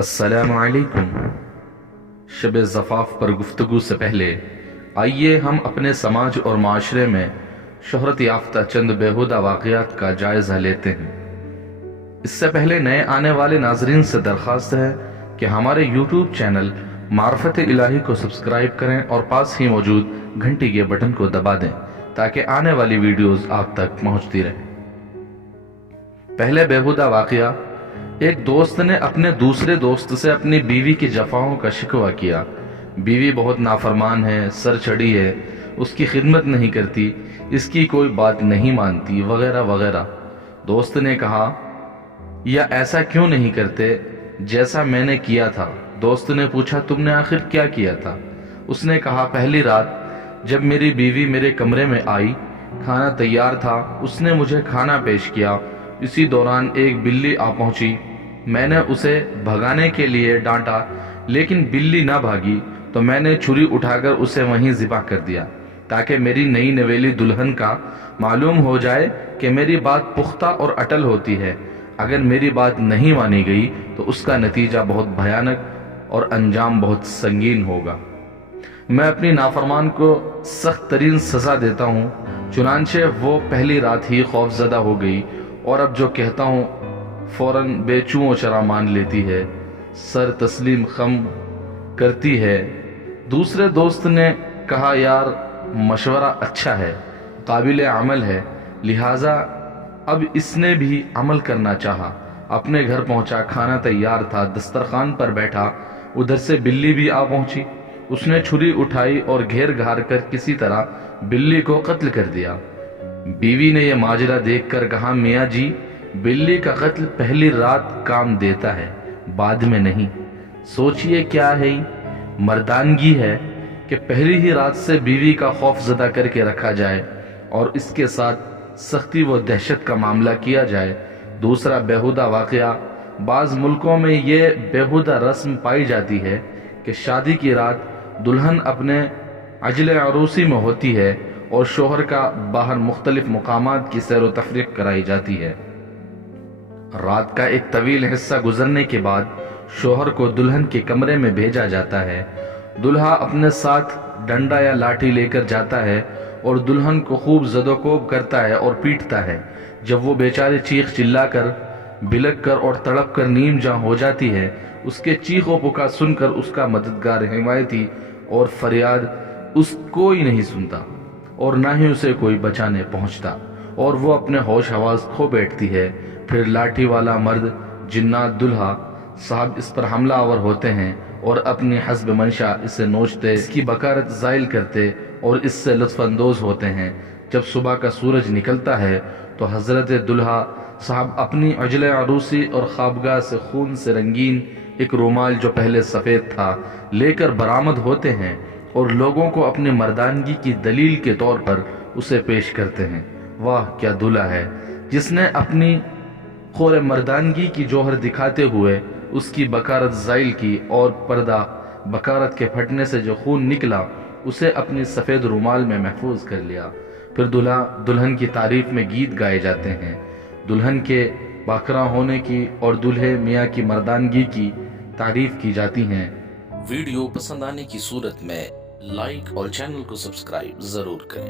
السلام علیکم۔ شب زفاف پر گفتگو سے پہلے آئیے ہم اپنے سماج اور معاشرے میں شہرت یافتہ چند بیہودہ واقعات کا جائزہ لیتے ہیں۔ اس سے پہلے نئے آنے والے ناظرین سے درخواست ہے کہ ہمارے یوٹیوب چینل معرفت الہی کو سبسکرائب کریں اور پاس ہی موجود گھنٹی کے بٹن کو دبا دیں تاکہ آنے والی ویڈیوز آپ تک پہنچتی رہیں۔ پہلے بیہودہ واقعہ، ایک دوست نے اپنے دوسرے دوست سے اپنی بیوی کی جفاؤں کا شکوہ کیا۔ بیوی بہت نافرمان ہے، سر چڑھی ہے، اس کی خدمت نہیں کرتی، اس کی کوئی بات نہیں مانتی، وغیرہ وغیرہ۔ دوست نے کہا، یا ایسا کیوں نہیں کرتے جیسا میں نے کیا تھا؟ دوست نے پوچھا، تم نے آخر کیا کیا تھا؟ اس نے کہا، پہلی رات جب میری بیوی میرے کمرے میں آئی، کھانا تیار تھا، اس نے مجھے کھانا پیش کیا۔ اسی دوران ایک بلی آ پہنچی۔ میں نے اسے بھگانے کے لیے ڈانٹا، لیکن بلی نہ بھاگی تو میں نے چھری اٹھا کر اسے وہیں ذبح کر دیا تاکہ میری نئی نویلی دلہن کا معلوم ہو جائے کہ میری بات پختہ اور اٹل ہوتی ہے۔ اگر میری بات نہیں مانی گئی تو اس کا نتیجہ بہت بھیانک اور انجام بہت سنگین ہوگا۔ میں اپنی نافرمان کو سخت ترین سزا دیتا ہوں۔ چنانچہ وہ پہلی رات ہی خوف زدہ ہو گئی اور اب جو کہتا ہوں فوراً بے چوں و چرا مان لیتی ہے، سر تسلیم خم کرتی ہے۔ دوسرے دوست نے کہا، یار مشورہ اچھا ہے، قابل عمل ہے، لہٰذا اب اس نے بھی عمل کرنا چاہا۔ اپنے گھر پہنچا، کھانا تیار تھا، دسترخوان پر بیٹھا، ادھر سے بلی بھی آ پہنچی۔ اس نے چھری اٹھائی اور گھیر گھار کر کسی طرح بلی کو قتل کر دیا۔ بیوی نے یہ ماجرا دیکھ کر کہا، میاں جی، بلی کا قتل پہلی رات کام دیتا ہے، بعد میں نہیں۔ سوچئے کیا ہے، مردانگی ہے کہ پہلی ہی رات سے بیوی کا خوف زدہ کر کے رکھا جائے اور اس کے ساتھ سختی و دہشت کا معاملہ کیا جائے۔ دوسرا بیہودہ واقعہ، بعض ملکوں میں یہ بیہودہ رسم پائی جاتی ہے کہ شادی کی رات دلہن اپنے عجل عروسی میں ہوتی ہے اور شوہر کا باہر مختلف مقامات کی سیر و تفریح کرائی جاتی ہے۔ رات کا ایک طویل حصہ گزرنے کے بعد شوہر کو دلہن کے کمرے میں بھیجا جاتا ہے۔ دلہا اپنے ساتھ ڈنڈا یا لاٹھی لے کر جاتا ہے اور دلہن کو خوب زد و کوب کرتا ہے اور پیٹتا ہے۔ جب وہ بیچاری چیخ چلا کر، بلک کر اور تڑپ کر نیم جاں ہو جاتی ہے، اس کے چیخ و پکار سن کر اس کا مددگار حمایتی اور فریاد اس کوئی نہیں سنتا اور نہ ہی اسے کوئی بچانے پہنچتا اور وہ اپنے ہوش حواس کھو بیٹھتی ہے۔ پھر لاٹھی والا مرد، جنات دلہا صاحب اس پر حملہ آور ہوتے ہیں اور اپنی حسب منشا اسے نوچتے، اس کی بکارت زائل کرتے اور اس سے لطف اندوز ہوتے ہیں۔ جب صبح کا سورج نکلتا ہے تو حضرت دلہا صاحب اپنی عجل عروسی اور خوابگاہ سے خون سے رنگین ایک رومال جو پہلے سفید تھا لے کر برآمد ہوتے ہیں اور لوگوں کو اپنی مردانگی کی دلیل کے طور پر اسے پیش کرتے ہیں۔ واہ کیا دلہا ہے جس نے اپنی خور مردانگی کی جوہر دکھاتے ہوئے اس کی بکارت زائل کی اور پردہ بکارت کے پھٹنے سے جو خون نکلا اسے اپنی سفید رومال میں محفوظ کر لیا۔ پھر دلہا دلہن کی تعریف میں گیت گائے جاتے ہیں، دلہن کے باکراں ہونے کی اور دلہے میاں کی مردانگی کی تعریف کی جاتی ہیں۔ ویڈیو پسند آنے کی صورت میں لائک اور چینل کو سبسکرائب ضرور کریں۔